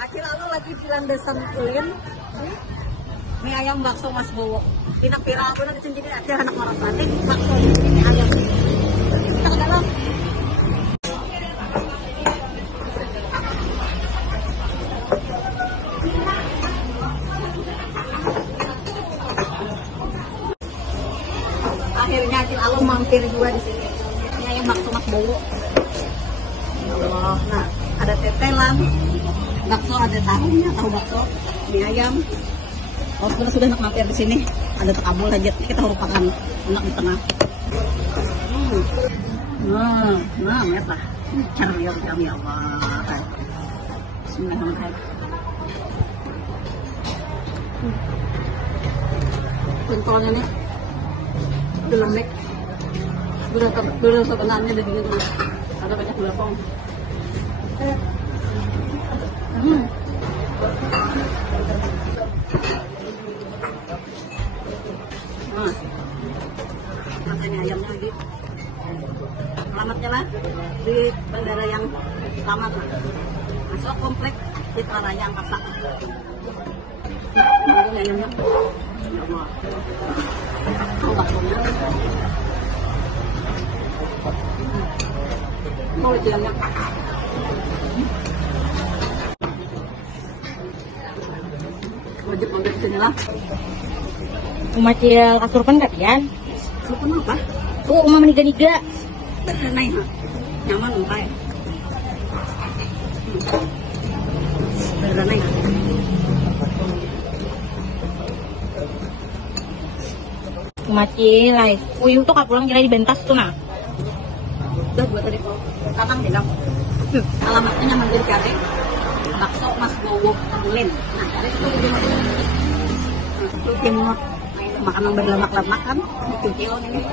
Akhir lalu lagi bilang desan ulin. Mie ayam bakso Mas Bowo. Pinapira aku nanti sendiri ada anak orang sate bakso ini ayam. Kita ke dalam. Akhirnya akhir lalu mampir juga di sini. Mie ayam bakso Mas Bowo. Allah. Nah, ada tetelan. Bakso ada tahunya, tahu bakso, mie ayam. Oh, sudah enak mampir di sini. Ada tekabul aja. Ini kita merupakan enak di tengah. Nah, lihat lah. Cari kami ya Allah. Bismillahirrahmanirrahim. Pentolnya nih, udah lembek. Udah sebenarnya udah dingin tuh. Ada banyak gula pong. Makanya ayamnya lagi selamatnya lah di bandara yang selamat lah. Masuk komplek Citra Raya Angkasa. Ini ayamnya ya Allah. Baksonya mau ayamnya wajib kesini lah. Umacil kasurpan gak pian? Kasurpan apa? Oh, umah meniga-niga. Naik ha? Nyaman umpay. Naik ha? Umacil, ay. Uyuh tuh kapulang kira di bentas tuh nah. Udah buat tadi kok. Tatang bilang. Alamatnya nyaman dari cari. Bakso Mas Bowo Ulin. Nah, cari itu itu timur. Makanan berlemak-lemak kan, cuci ini.